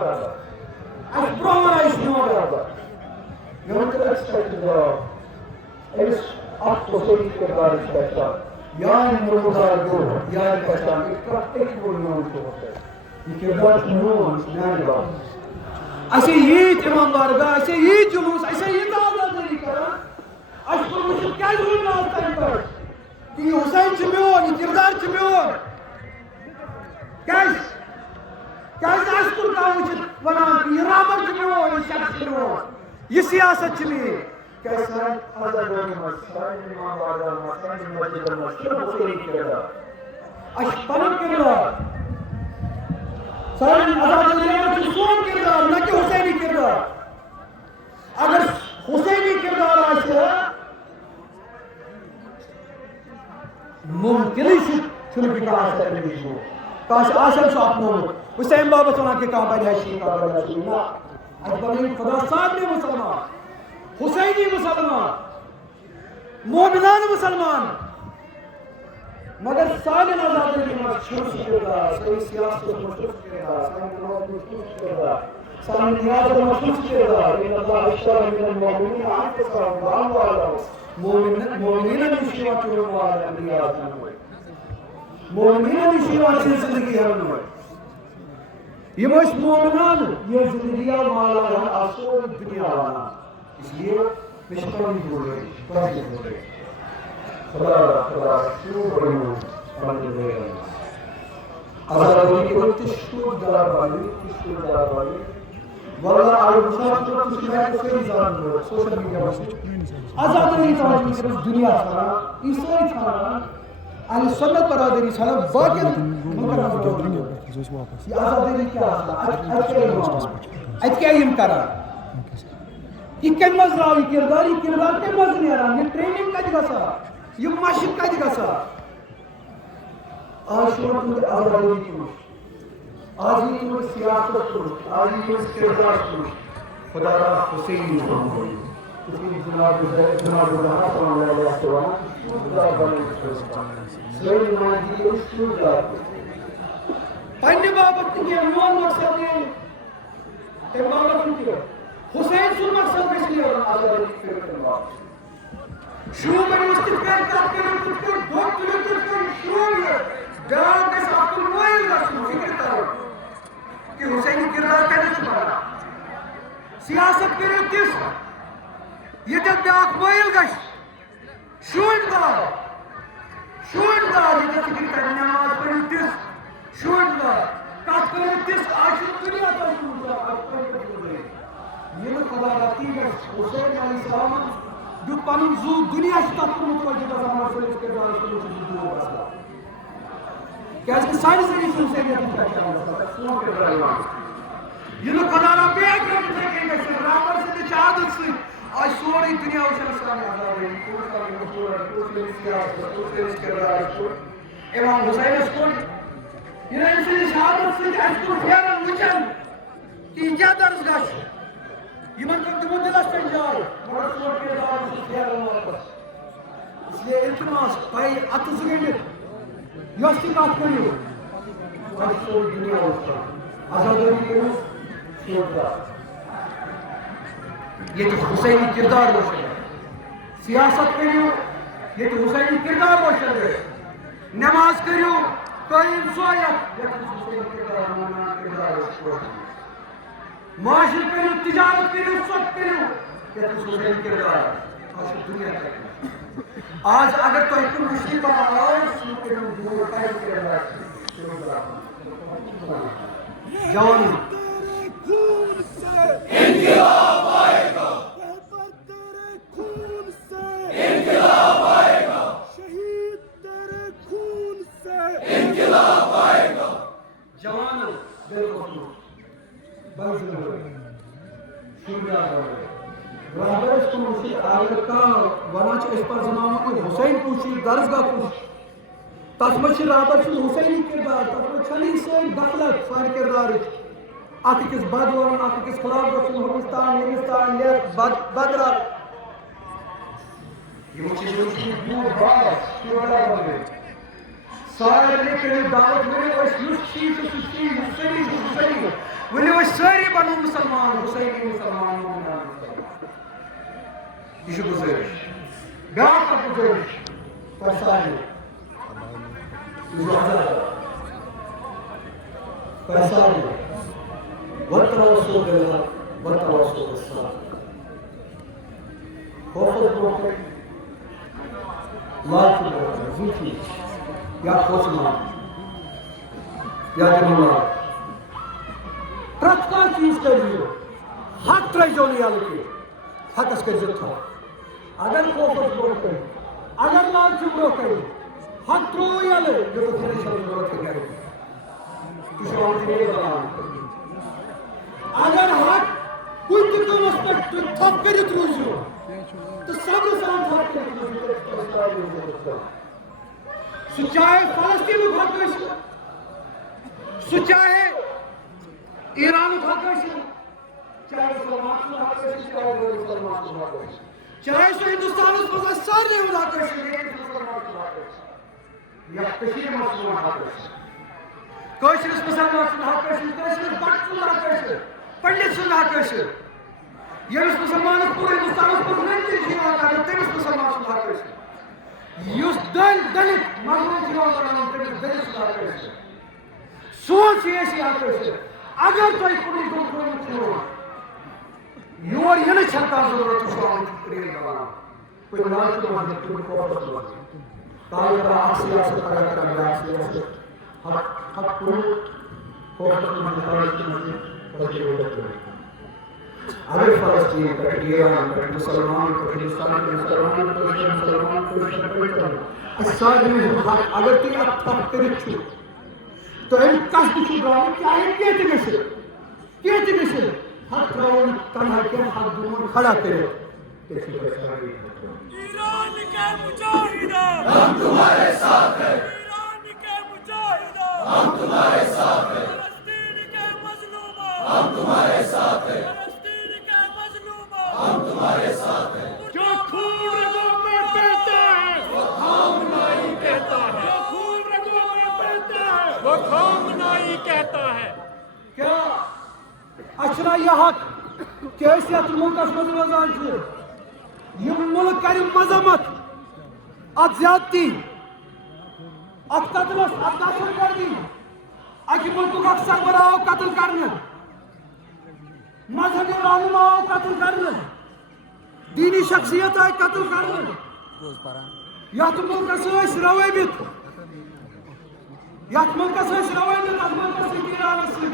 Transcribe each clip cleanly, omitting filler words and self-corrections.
As brahmana is not other. You want to expect it is up to Hussein Kirdar special. Yan Murmuzar Guru, Yan Pasham, it practice will know to Hussein. The Kirdar knows Yan God. Aise ye Imam Barga, aise ye Julus, aise ye Dawla Deri Karan. Ashkur Mushuk kya Julus naal time par. Ki Hussein Chimion, Kirdar Chimion. Guys, Ashkur ka Mushuk vanan ki Ramar Chimion, Shaks Chimion. Ye siyasat Chimion. Kaisa Azadoni Masai, Imam Barga Masai, Masjid al-Masjid, Hussein Kirdar. Ashparan Kirdar. سارے آزادی کی سون کردار نہ کہ حسینی کردار اگر حسینی کردار آسے ممکن چھنہ بکاس کرنے کی شو کاش آسن سو اپنو حسین بابا سنا کہ کہاں بڑی حشی کا بڑی حشی نا اجبرین خدا صاحب نے مسلمان حسینی مسلمان مومنان مسلمان مگر سالے آزادی کی مشروط کردار صحیح سیاست کو مشروط کردار صحیح نماز مشروط کردار صحیح نیاز کو مشروط کردار ان اللہ اشترى من المؤمنین انفسهم واموالهم مومنین نشیوات واموال انبیاء مومنین نشیوات سے زندگی ہمیں یہ مش مومنان یہ زندگی مالا آسور دنیا والا اس لیے مشکل ہو رہے خدا شروع بڑھو بندے دے رہے آزادی کی کوئی تشکر دار والی واللہ آئے بسار جو کچھ میں کوئی زیادہ ہو سوشل میڈیا میں آزادی کی تاریخ کی دنیا تھا عیسائی تھا اہل سنت برادری تھا باقی مگر یہ آزادی کیا تھا ات کیا یم کرا یہ کم مزراوی کردار کے مزنی آرام یہ ٹریننگ کا جگہ سا یہ مشق کا جگہ سا آج شروع آزادی کی آج ہی کوئی سیاست کرو آج ہی کوئی کردار کرو خدا را حسین جناب جناب اللہ صلی اللہ علیہ وسلم خدا بنے سوئی ماجی اشتر دار پنی بابت کی میون مقصد نہیں تے بابت کی حسین سن مقصد کس لیے آزادی کی فکر کرنا شو میں استقبال کرتے ہیں کچھ کو دو کلو شو ہے جان کے ساتھ موبائل رسم فکر کرو کہ حسینی کردار کیسے بنا سیاست کے لیے کس یہ جب بیاک موبائل گش شوئن دار یہ جب فکر کرنے نماز پڑھی کس شوئن دار کات کرے کس عاشق دنیا کا شوئن دار یہ خدا راتی گش حسین علیہ السلام جو پانن زو دنیا سے تک متوجہ تھا ہمارے سے اس کے دور سے دور بسا کہ اس کے ساری زندگی سے حسین کی پہچان تھا سو کے درمیان یہ لوگ قدارہ بیگ رکھ تھے کہ رابر سے شہادت سے آج سوری دنیا حسین اسلام آزاد ہے کوئی کا مشہور ہے کوئی سیاست کوئی اس کے رائے امام حسین اس کو یہ سے شہادت سے اس کو پھیرا وچن کہ کیا درس گاش یمن کو تم دلس پہ جائے مگر سور کے دار سے پھیرا واپس اس لیے التماس بھائی ات سگنڈ یوستی بات کریو آج سور دنیا ہوتا آزادی کرو سورتا یہ تو حسینی کردار روشن ہے سیاست کریو یہ تو حسینی کردار روشن ہے نماز کریو قائم سوایت یہ تو حسینی کردار روشن ہے معاشر کریو تجارت کریو سوک کریو یہ تو حسینی کردار آج دنیا تک آج اگر تو ایک مشکل کا آواز سن کریو دنیا قائم کردار جوان انقلاب آئے گا تیرے خون سے انقلاب آئے گا شہید تیرے خون سے انقلاب آئے گا جوان بالکل رابرس کو مشید آگر کا وناچ اس پر زمان کو حسین پوچھی درسگاہ پوچھی تسمچ رابرس حسینی کردار تسمچ چھلی سے دخلت سار کردار آتی کس بد ورن آتی کس خلاف رسول حکستان ہندوستان لیت بدرہ یہ مجھے دور باس کیوڑا بگے سارے لکھنے دعوت میں اس چیز سے سچی مستری ولو ساری بنو مسلمان حسینی مسلمان یہ گزارش بیاکھ گزارش سارے وتواصوا بالحق وتواصوا بالصبر خوفت بروکن لاکھ بروکن زوچی یا خوشمان یا جمعہ پرت کان چیز کریو حق ترجو نہیں آلکی حق اس کر جتا اگر خوفت بروکن اگر لاکھ بروکن حق ترو یالے جو تو پھر شروع ضرورت کرے کسی وقت نہیں بنانا اگر حق کوئی تکمس پر تھپ کرت روزیو تو صبر سان تھپ کرت روزیو سو چاہے فلسطین حق ٲسِن سو چاہے ایران حق ٲسِن چاہے مسلمان حق ٲسِن چاہے غیر مسلمان حق ٲسِن چاہے سو ہندوستانس منٛز سارنٕے ہُنٛد حق ٲسِن مسلمان حق ٲسِن یا کشیر مسلمان حق ٲسِن کٲشرِس مسلمان سُنٛد حق ٲسِن کٲشرِس بٹہٕ سُنٛد حق ٲسِن پنڈت سُنٛد حق ٲسِن ییٚمِس مسلمانس پوٗرٕ ہندوستانس منٛز نٔنۍ چھِ یِوان کرنہٕ تٔمِس مسلمان سُنٛد حق ٲسِن یُس دلت مظلوم چھِ یِوان بناونہٕ تٔمِس دلت سُنٛد حق ٲسِن سون سیٲسی حق ٲسِن اگر تۄہہِ کُنُے زوٚن ترٛوومُت چھُو یور یِنٕچ چھَنہٕ کانٛہہ ضروٗرت تُہۍ چھِو آمٕتۍ ریل بناونہٕ کُنہِ لالچہِ منٛز نہٕ کُنہِ خوفس منٛز تاکہِ کران اکھ سیاست پگاہ کران بیٛاکھ سیاست حق کُنہِ خوفس منٛز لالچہِ منٛز اگر فلسطین پہ ایران پہ مسلمان پہ ہندوستان کے مسلمان سارے حق اگر تھی اب تھپ کرت تو ام کس چھو گاؤں چاہے کیت گژھِ حق تراؤن تنہا کم حق دون کھڑا کرے ایران کے مجاہدوں ہم تمہارے ساتھ ہیں ایران کے مجاہدوں ہم تمہارے ساتھ ہیں فلسطین کے مظلوموں ہم تمہارے ساتھ ہیں فلسطین کے مظلوموں ہم تمہارے ساتھ ہیں جو خون رگوں میں بہتا ہے وہ قوم نہیں کہتا ہے جو خون رگوں میں بہتا ہے وہ قوم نہیں کہتا ہے کیا اچھنا یہ حق کہ اس یت ملکس مز روزان چھِ یہ ملک کرِ مذمت ات زیادتی ات قتلس ات دہشت گردی اکہ ملکُک اکھ سربراہ آو قتل کرنہٕ مذہبی رہنما آو قتل کرنہٕ دینی شخصیت آئی قتل کرنہٕ یتھ ملکس ٲسۍ روٲبط ات ملکس سۭتۍ ایرانس سۭتۍ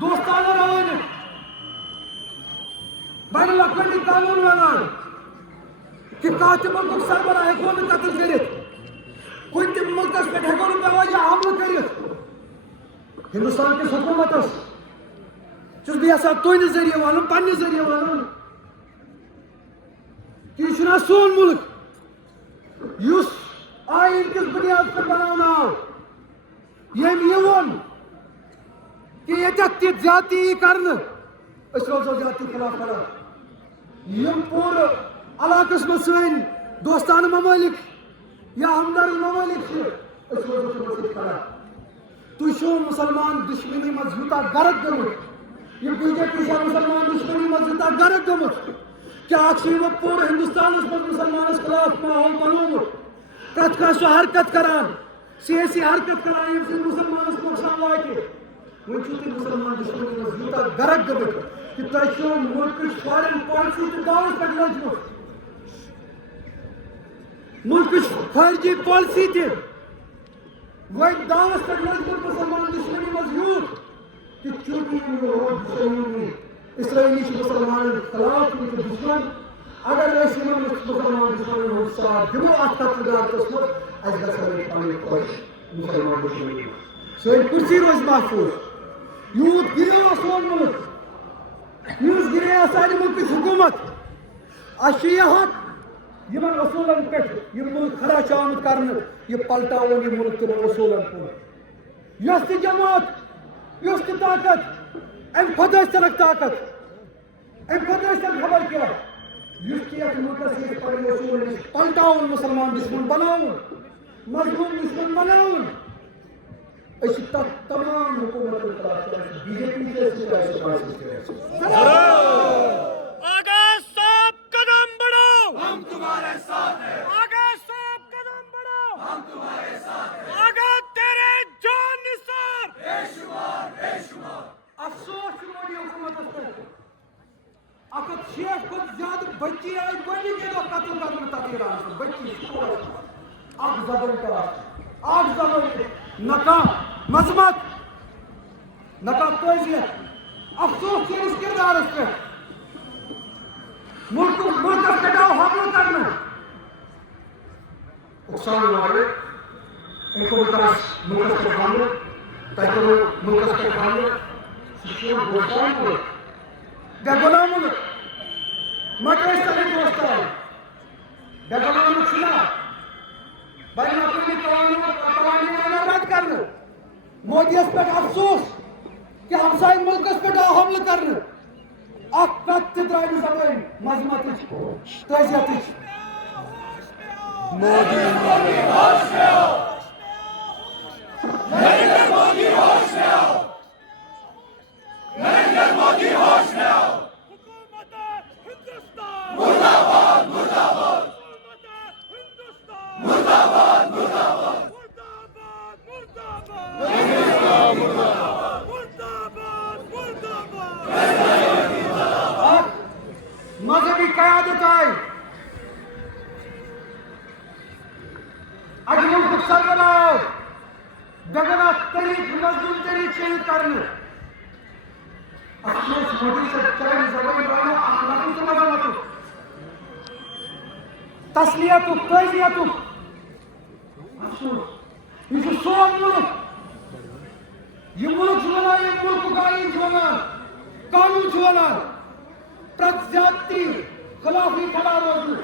دوستانہ روٲبط بین الاقوامی قانون ونان کہ کانٛہہ تہِ ملکُک سربراہ ہیٚکو نہٕ قتل کٔرِتھ کُنہِ تہِ ملکس پٮ۪ٹھ ہیٚکو نہٕ بےوجہ حملہٕ کٔرِتھ ہندوستان کِس حکوٗمتس چھُس بہٕ یژھان تُہنٛدِ ذٔریعہٕ ونُن پننہِ ذٔریعہٕ ونُن کہ یہِ چھُنہ سون ملک یُس آیٖن کِس بُنیادس پٮ۪ٹھ بناونہٕ آو ییٚمۍ یہِ ووٚن کہ ییٚتٮ۪تھ تہِ زیادتی یی کرنہٕ أسۍ روزو زیادتی خلاف کھڑا یِم پوٗرٕ علاقس منٛز سٲنۍ دوستانہٕ ممٲلِک یا ہمدرد ممٲلِک چھِ أسۍ روزو تِمن سۭتۍ کھڑا تُہۍ چھِو مُسلمان دُشمنی منٛز یوٗتاہ غرق گٔمٕتۍ یہ بی جے پی چھےٚ مُسلمان دُشمنی منٛز یوٗتاہ غرق گٔمٕژ کہ اکھ چھُ یِمو پوٗرٕ ہندوستانس منٛز مُسلمانس خلاف ماحول بنوومُت پرٛٮ۪تھ کانٛہہ سۄ حرکت کران سیٲسی حرکت کران ییٚمہِ سۭتۍ مُسلمانس نۄقصان واتہِ وۄنۍ چھِو تُہۍ مُسلمان دُشمنی منٛز یوٗتاہ غرق گٔمٕتۍ کہ تۄہہِ چھُو مُلکٕچ فارین پالسی تہِ داوَس پٮ۪ٹھ لٔجمٕژ مُلکٕچ خارجی پالسی تہِ وۄنۍ داوَس پٮ۪ٹھ لٔجمٕژ مُسلمان دُشمنی منٛز یوٗت کہ چوٗنٛکہِ یِم اسرٲیلی چھِ مُسلمانن خلاف یِم چھِ دُشمن اگر أسۍ یِمن مُسلمان دُشمنن ہُنٛد ساتھ دِمو اتھ قتل غارتس منٛز اَسہِ گژھن ییٚتہِ پنٕنۍ خۄش مُسلمان دُشمنی سٲنۍ کُرسی روزِ محفوٗظ یوٗت گِریو سون مُلک یُس گِریو سانہِ مُلکٕچ حکوٗمت اَسہِ چھُ یہِ حق یِمن اصوٗلن پٮ۪ٹھ یِم مُلک کھڑا چھُ آمُت کرنہٕ یہِ پلٹاوُن یہِ مُلک تِمن اصوٗلن کُن یۄس تہِ جماعت یۄس تہِ طاقت امہِ کھۄتہٕ ٲسۍتنکھ طاقت امہِ کھۄتہٕ ٲسۍتن خبر کیٛاہ یُس تہِ یتھ مُلکس ییٚتہِ پنٕنۍ اصوٗل پلٹاوُن مُسلمان دُشمن بناوُن مظلوٗم دُشمن بناوُن تمام حکومت بی جے پی آغا صاحب قدم بڑھاؤ، ہم تمہارے ساتھ ہیں، آغا صاحب قدم بڑھاؤ، ہم تمہارے ساتھ ہیں، آغا تیرے جان نثار. بے شمار بے شمار. افسوس مودی حکومت پہ 106 کھت زیادہ بچی آئی گولی کے دو قتل کرنے تک ایران سے بچی اخ زبان نکا مذمت نکا تعزیت افسوس چیز کردار پہ ملکس پہ آو حملہ کرنے اقسام والے ان کو بتاس ملکس پہ حملہ تہ کرو ملکس پہ حملہ بے غلام ملک مکرس تک دوست آئے بے غلام ملک چھنا بھائی اپنی قوانین رد کرنے مودی اس پہ افسوس کہ ہمسائے ملکس پہ حملہ کرنے اک کت درائے زبان مذمت تعزیت مودی ہوش میں آؤ، نریندر مودی ہوش میں آؤ، نریندر مودی ہوش میں آؤ. حکومت ہندوستان مرد آباد مرد آباد حکومت ہندوستان مرد آباد مرد آباد. مرد آباد مرد آباد مرد آباد. مذہبی قیادت آئی اج ملک سربراہ جگنا طریق مظلوم طریق شہید کرنے افسوس مودی سے چین زبان رہنا اخلاقی سے مذمت تسلیت تعزیت افسوس یہ سون ملک یہ ملک ونان یہ ملک آئین ونان قانون ونان پرت زیادتی خلافی کھڑا روزن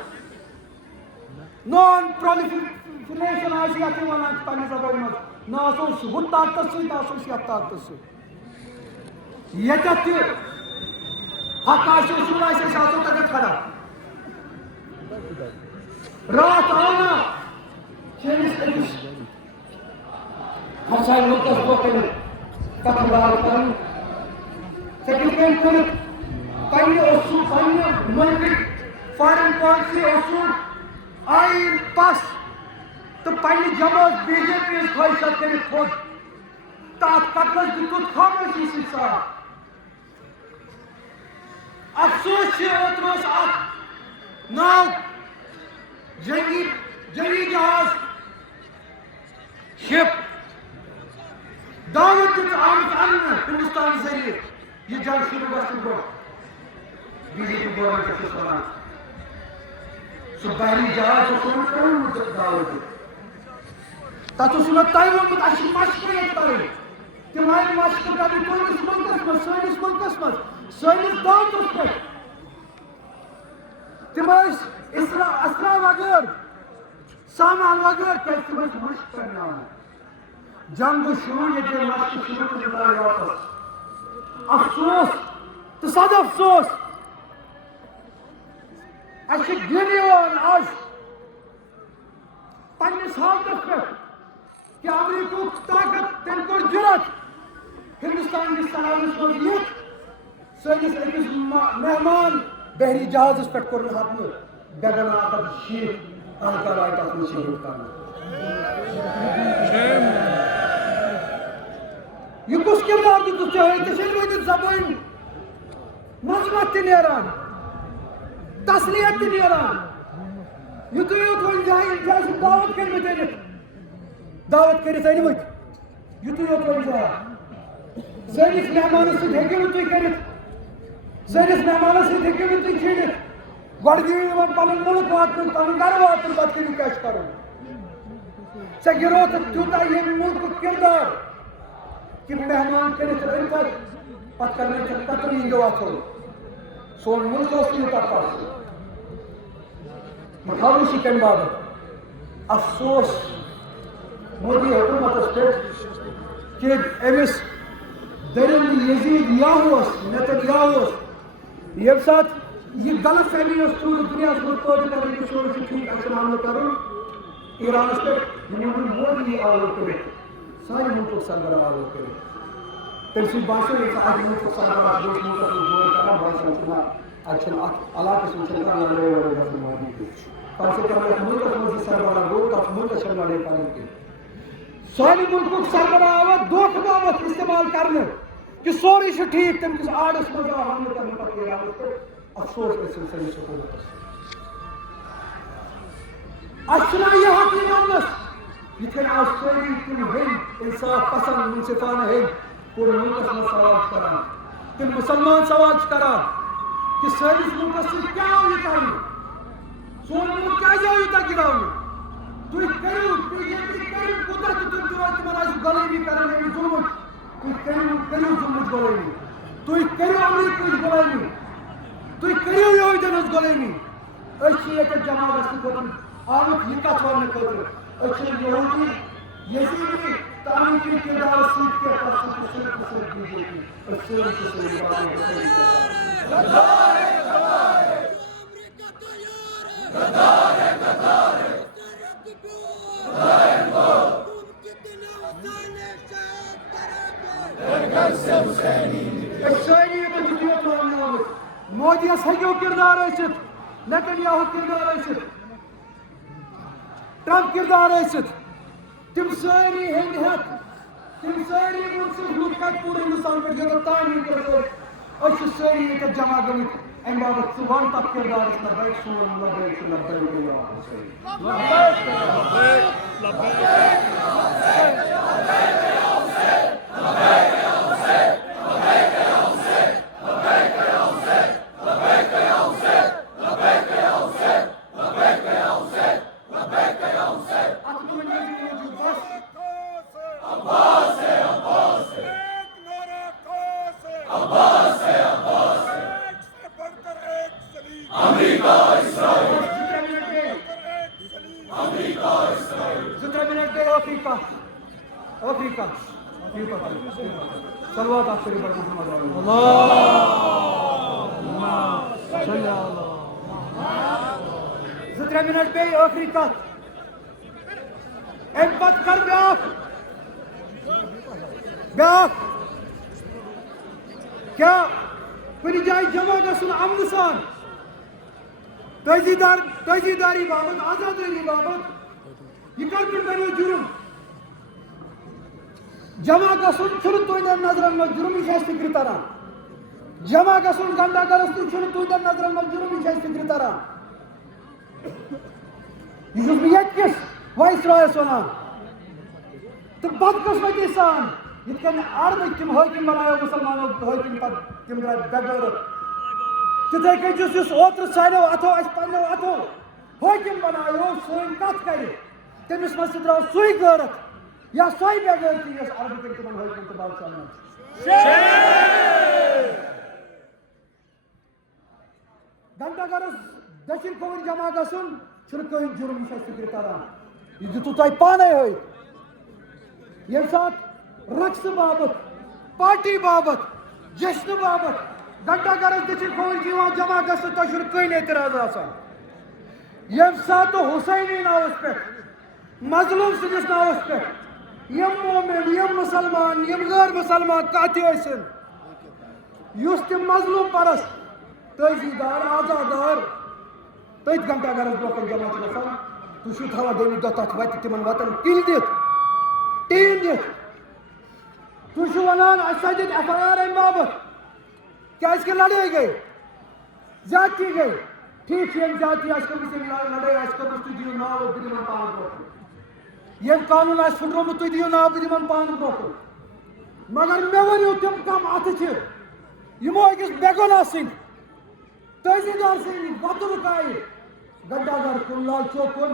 نان پرولیفریشن آئی اتنے ونان پنہ زبان مز نہ آسوس ہو طاقت سی نہ آسوس یتھ طاقت سی یتھ حق آسو اصول آسے آسو تک کھڑا رات آنا چیز أکس ہمسائے ملکس بو کرن قتل بار کرن سکل کن کرن پنہ اصول پنہ ملک فارن پالیسی اصول آئین پس تو پنہ جماعت بی جے پی خواہشات کر خود تات قتلس دت خاموشی سی ساتھ افسوس اوتروس اخ ناو جنگی جہاز شپ دعوت دت آمت ان ہندوستان ذریعہ یہ جنگ شروع گھن برو بی جے پی گورنمنٹ ونان سہ بحری جہاز دعوت تک تہ ووٚنمُت اَسہِ چھِ مشقہٕ ییٚتہِ کَرٕنۍ تِم آیہِ مشقہٕ کَرنہِ تُہنٛدِس مُلکس منٛز سٲنِس مُلکس منٛز سٲنِس دانٛدَس پٮ۪ٹھ تِم ٲسۍ اسرا وغٲر سامان وغٲر کیٛازِ تِم ٲسۍ مشق کرناوان جنگ گوٚو شروٗع ییٚتہِ گٔے مشقہٕ شروٗع تہٕ یِم آیہِ واپس افسوس تہٕ سد افسوس اَسہِ چھِ گِنٛد یِوان آز پننس حالتس پہ کہ امریکہ طاقت تم کور جرت ہندوستان کس سرحدس مز یت سنس أکس مہمان بحری جہازس پہ کور حملہ بے گناہ 160 اہلکار آئی تک شہید کرنا یہ کس کردار دیت ژےٚ زبان مذمت تہ نیران تسلیت تہ نیران یُتُے یوت وۄنۍ جایہِ چھِ دعوت کٔرمٕتۍ أنِتھ دعوت کٔرِتھ أنمٕتۍ یُتُے یوت وۄنۍ جاے سٲنِس مہمانس سۭتۍ ہیٚکِو نہٕ تُہۍ کٔرِتھ سٲنِس مہمانس سۭتۍ ہیٚکِو نہٕ تُہۍ چھیٖنِتھ گۄڈٕ دِیِو یِمن پنُن مُلک واتنُن پنُن گرٕ واتنُن پتہٕ کٔرِو کیٛاہ چھُ کَرُن ژےٚ گِروتھ تیوٗتاہ ییٚمہِ مُلکُک کِردار کہ مہمان کٔرِتھ أنۍ پتہٕ کرنٲیِتھ قتل یِہنٛدیو اَتھو سون مُلک اوس نہٕ یوٗتاہ پَتھ خاموشی کم بابت افسوس مودی حکومت پہ کہ امس درند یزید یاہوس نیتن یاہوس یم سات یہ غلط فہمی پورے دنیا میں پٲدٕ کرنے کی سوچ ٹھیک اچھا حملہ کرن ایرانس پہ مودی آلو کٔرِتھ سارے ملک سربراہ کرے تم سی باسو یہ آج ملک سربراہ جو ملک دور کرنا باسو چنا اچھا علاقہ سے چلتا لڑے والے رسم مودی کے کم سے کم ملک مودی سربراہ دو تک ملک چلنا لے پائیں گے سارے ملک سربراہ آوت دکھ باوت استعمال کرنے کہ سوری سے ٹھیک تم کس آڑس مزا حملے کرنے پر یہ آوت پر افسوس کے سلسلے سکولت اچھنا یہ حقی نامنس یہ آج سوری تم ہند انصاف پسند منصفانہ ہند پورے ملک میں سوال کران تم مسلمان سوال کران کہ سارے ملک سے کیا ہوئی کرنے سون ملک کیا جائے تک گراؤں تُہۍ کٔرِو قدرت تُہۍ تِمن آسہِ غلٲمی کران اَمہِ ظُلمٕچ تُہۍ کٔرِو ظُلمٕچ غلٲمی تُہۍ کٔرِو امریکہٕچ غلٲمی تُہۍ کٔرِو یہوٗدین ہٕنٛز غلٲمی أسۍ چھِ ییٚتہِ جمع گژھنہٕ خٲطرٕ آمٕتۍ یہِ کتھ وننہٕ خٲطرٕ أسۍ چھِ یہوٗدی یزیٖدی تہٕ امریکی کِردارس سۭتۍ کیٛاہ تتھ سۭتۍ چھِ صرف صرف بی جے پی أسۍ سٲری چھِ سٲری مودی ہیٚکو کردار ٲسِتھ نیتنیاہو کردار ٲسِتھ ٹرمپ کردار ٲسِتھ تِم سٲری ہیٚنٛدۍ ہٮ۪تھ تِم سٲری مُنصِف لُکھ کتہِ پوٗرٕ ہندوستان پٮ۪ٹھ یوٚتتھ تام وٕنکٮ۪س أسۍ چھِ سٲری ییٚتٮ۪تھ جمع گٔمٕتۍ امہِ باپتھ ژٕ وَن تتھ کردارس لبیک سون لبیک چھُ لبیک افریقہ صلوات آپ پر محمد زٕ ترٛےٚ منٹ بیٚیہِ ٲخری کتھ امہِ پتہٕ کر بیٛاکھ کیٛاہ کُنہِ جایہِ جمع گژھُن امنہٕ سان تٲجیٖداری باپتھ آزادٲری باپتھ یہ کر پٮ۪ٹھ بنیو جُرم جمع گژھُن چھُنہٕ تُہنٛدٮ۪ن نظرن منٛز جُرم یہِ چھِ اَسہِ فِکرِ تران جمع گژھُن گھنٹا گرس تہِ چھُنہٕ تُہنٛدٮ۪ن نظرن منٛز جُرم یہِ چھِ اَسہِ فِکرِ تران یہِ چھُس بہٕ ییٚتہِ کِس وایس رایس ونان تہٕ بدقٕسمتی سان یِتھ کٔنۍ عربٕکۍ تِم حٲکِم بنایو مُسلمانو حٲکِم پتہٕ تِم درٛاے بےغٲرت تِتھَے کٔنۍ چھُس یُس اوترٕ سانیو اتھو اَسہِ پننیو اتھو حٲکِم بنایو سٲنۍ کتھ کرِ تٔمِس منٛز تہِ درٛاو سُے غٲرت یا سۄے بےغٲرتی یۄس عربٕکٮ۪ن تِمن حٲکِم تہٕ بادشاہن منٛز گھنٹا گرس دٔچھِنۍ کھووٕرۍ جمع گژھُن چھُنہٕ کٕہٕنۍ جُرم یہِ چھِ اَسہِ فِکرِ تران یہِ دِتوٕ تۄہہِ پانے ہٲیِتھ ییٚمہِ ساتہٕ رقصہٕ باپتھ پارٹی باپتھ جشنہٕ باپتھ گھنٹا گرس دٔچھِنۍ کھووٕرۍ چھِ یِوان جمع گژھنہٕ تۄہہِ چھُنہٕ کٕہٕنۍ اعتراض آسان ییٚمہِ ساتہٕ حُسینی ناوس پٮ۪ٹھ مظلوٗم سٕنٛدِس ناوس پٮ۪ٹھ یِم مومِن یِم مُسلمان یِم غٲر مُسلمان کانٛہہ تہِ ٲسِن یُس تہِ مظلوٗم پرست تٲجیٖدار آزادار تٔتھۍ گھنٹا گرس برونٛہہ کَنہِ جمع چھِ گژھان تُہۍ چھِو تھاوان دٔیمہِ دۄہ تتھ وتہِ تِمن وتن کِلۍ دِتھ ٹیٖن دِتھ تُہۍ چھِو ونان اَسہِ ہا دِتۍ FIR امہِ باپتھ کیٛازِ کہِ لڑٲے گٔے زیادتی گٔے ٹھیٖک چھُ ییٚمہِ زیادتی آسہِ کٔرمٕژ ییٚمہِ لڑٲے آسہِ کٔرمٕژ تُہۍ دِیِو ناو بہٕ دِمن پانہٕ برونٛہہ کُن ییٚمہِ قانوٗن آسہِ پھٕٹرومُت تُہۍ دِیِو ناو بہٕ دِمن پانہٕ برونٛہہ کُن مگر مےٚ ؤنِو تِم کم اَتھٕ چھِ یِمو أکِس بے گۄناہ سٕنٛدۍ تٲجیٖدار سٕنٛدۍ وَتہٕ رُکایہِ گھنٹا گر کُن لال چوک کُن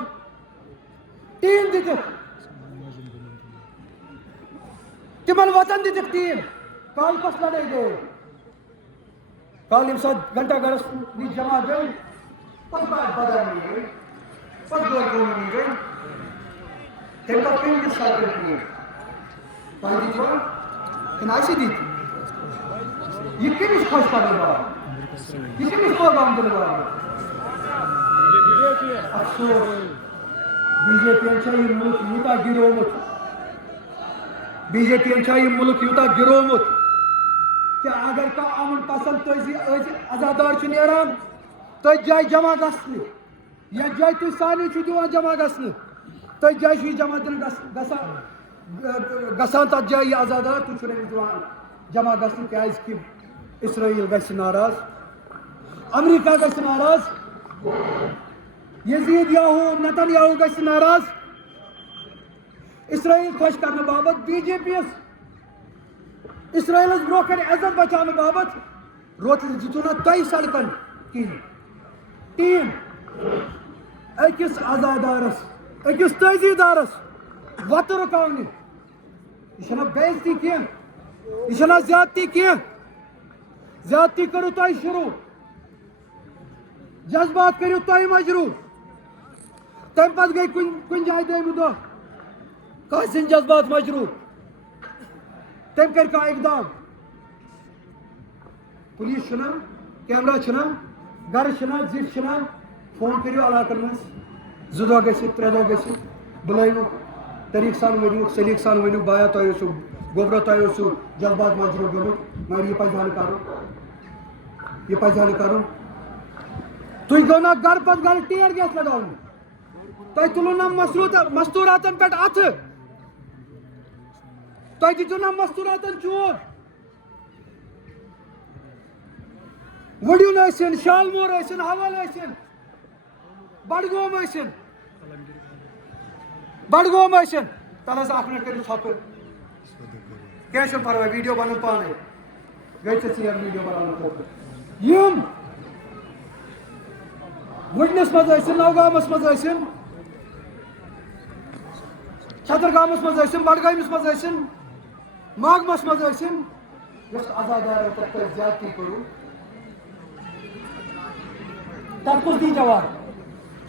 ٹیٖن دِتِکھ تِمن وَتن دِتِکھ ٹیٖن کالہٕ کۄس لڑٲے گٔے کالہٕ ییٚمہِ ساتہٕ گھنٹا گرس نِش جمع گٔے پتہٕ بدرمی گٔے پتہٕ غٲر قونوٗنی گٔے تَمہِ پتہٕ کٔمۍ دِژ سرکٲرۍ ٹیٖن تۄہہِ دِتوا کِنہٕ اَسہِ دِتۍ یہِ کٔمِس خۄش کرنہٕ باپتھ یہِ کٔمِس پٲغام دِنہٕ باپتھ افسوس بی جے پی یَن چھےٚ یہِ مُلک یوٗتاہ گِرومُت بی جے پی یہ ملک یوتا گرومت کہ اگر کا امن پسند ازادار نیران تھی جائے جمع گھن یا جائے تھی سانی دان جمع گھن تھی جائے جمع دن گسان تر جائے یہ ازادار تھی دان جمع گھن کہ اسرائیل گھ ناراض امریکہ گھ ناراض یزید یاہو نتن یاہو گھ ناراض اسرائیل خوش کرنے بابت بی جے پی اسرائیل برو کن عزت بچانے بابت روت دتو نا تھی سڑکن کہین ٹیم اکس ازادارس اکس تہذیدارس وت رکاونہ یہ بےعزتی کی یہ زیادتی کی زیادتی کرو تھی شروع جذبات کرو تھی مجروح تم پتہ گئی کن جائے دم دہ کن جذبات مجروح تم کر اقدام پولیس چنا کیمرہ چنا گھر چنا زٹ چنا فون کرو علاقن مز زٕ دۄہ گٔژھِتھ ترٛےٚ دۄہ گٔژھِتھ بُلٲیوُکھ طریٖق سان ؤنِوُکھ سلیٖق سان ؤنِو بایا تۄہہِ اوسوٕ گوبرا تۄہہِ اوسوٕ جذبات مجروح گوٚمُت مگر یہِ پَزِ ہا نہٕ کَرُن یہ پَزِ ہا نہٕ کَرُن تُہۍ گوٚو نا گرٕ پتہٕ گرٕ ٹیر گیس لگاوُن تۄہہِ تُلوٗ نا مستوٗراتن پٮ۪ٹھ اَتھٕ تۄہہِ دِژوٗ نا مستوٗراتن چوب وُڈیُن ٲسِن شالمور ٲسِن حول ٲسِن بڈگوم ٲسِن تل حظ اکھ مِنٹ کٔرِو ژھۄپہٕ کینٛہہ چھُنہٕ پرواے ویٖڈیو بنن پانے گٔے ژےٚ ژیر ویٖڈیو بناونہٕ خٲطرٕ یِم وُڈنس منٛز ٲسِن نوگامس منٛز ٲسِن چھترگامس منٛز ٲسِن بڈگٲمِس منٛز ٲسِن ماگمس منٛز ٲسِن یۄس ازادارن پٮ۪ٹھ تۄہہِ زیادتی کوٚروٕ تتھ کُس دی جواب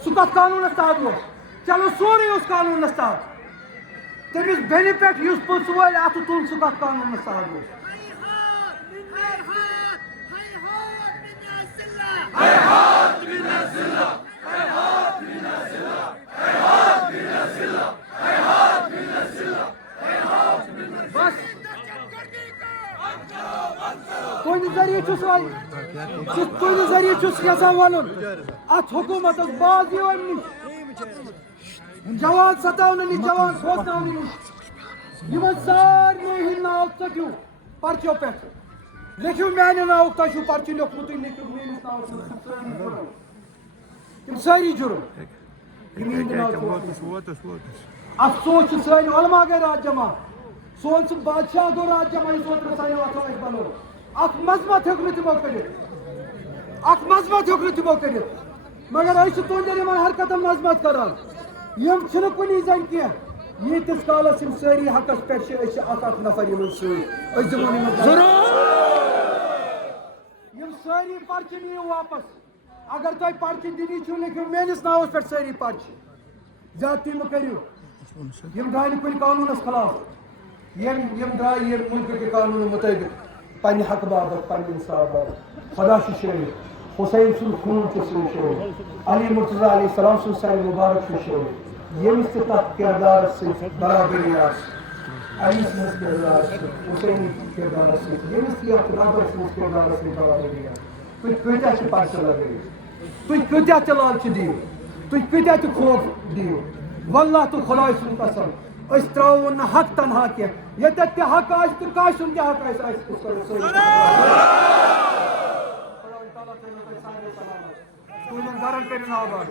سُہ کتھ قانوٗنس تحت اوس چلو سورُے اوس قانوٗنس تحت تٔمِس بیٚنہِ پٮ۪ٹھ یُس پٕژھ وٲلۍ اَتھٕ تُل سُہ کتھ قانوٗنس تحت اوس تُہنٛدِ ذٔریعہٕ چھُس یژھان وَنُن اتھ حکوٗمتس باز یِیِو امہِ نِش جوان ستاونہٕ نِش جوان کھوژناونہٕ نِش یِمن سارنٕے ہٕنٛدۍ ناو ژٔٹِو پرچو پٮ۪ٹھ لیکھِو میانہِ ناوُک تۄہہِ چھُو پرچہِ لیوکھمُت تُہۍ لیکھِو میٲنِس ناوَس منٛز تِم سٲری جُرم افسوس چھُ سٲنۍ علما گٔے رات جمع سون سُہ بادشاہ گوٚو رات جمع یُس اوترٕ سانیو اتھو اَسہِ بنوو اکھ مذمت ہیوٚک نہٕ تِمو کٔرِتھ مگر أسۍ چھِ تُہنٛدٮ۪ن یِمن حرکتن مذمت کران یِم چھِنہٕ کُنی زَنہِ کینٛہہ ییٖتِس کالس یِم سٲری حقس پٮ۪ٹھ چھِ أسۍ چھِ اکھ نفر یِمن سۭتۍ أسۍ دِمون یِمن یِم سٲری پرچہِ نِیِو واپس اگر تۄہہِ پرچہِ دِنی چھِو لیکھِو میٲنِس ناوس پٮ۪ٹھ سٲری پرچہِ زیادتی مہٕ کٔرِو یِم درٛاے نہٕ کُنہِ قانوٗنس خلاف یِم درٛاے ییٚمہِ مُلکہٕ کہِ قانوٗنہٕ مُطٲبِق پننہِ حقہٕ باپتھ پننہِ اِنصاف باپتھ خۄدا چھُ شٲہِد حُسین سُنٛد خوٗن چھُ سُنٛد شٲہِد علی مرتضیٰ علیہ السلام سُنٛد سر مُبارک چھُ شٲہِد ییٚمِس تہِ تتھ کِردارس سۭتۍ برابری آسہِ علی سٕنٛدِس کِردارس سۭتۍ حُسینی کِردارس سۭتۍ ییٚمِس تہِ یتھ ربر سٕنٛدِس کِردارس سۭتۍ برابری آسہِ تُہۍ کۭتیاہ چھِ پرچہٕ لگٲوِتھ تُہۍ کۭتیاہ تہِ لالچہِ دِیِو تُہۍ کۭتیاہ تہِ خوف دِیِو واللہ تہٕ خۄداے سُنٛد قسم أسۍ ترٛاوون نہٕ حق تنہا کینٛہہ ییٚتٮ۪تھ تہِ حق آسہِ تہٕ کٲنٛسہِ ہُنٛد تہِ حق آسہِ أسۍ کرو سٲری تُہنٛدٮ۪ن گرن کٔرِن آباد